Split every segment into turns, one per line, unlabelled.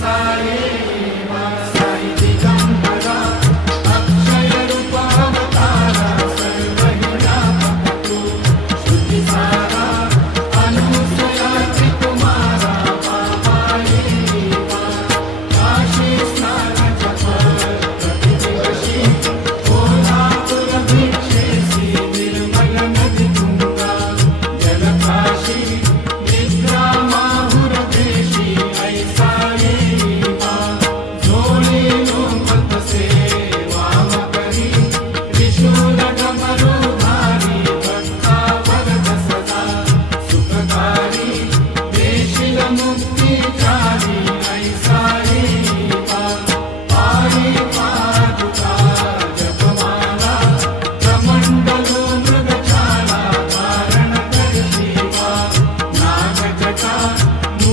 Salim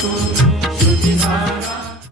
to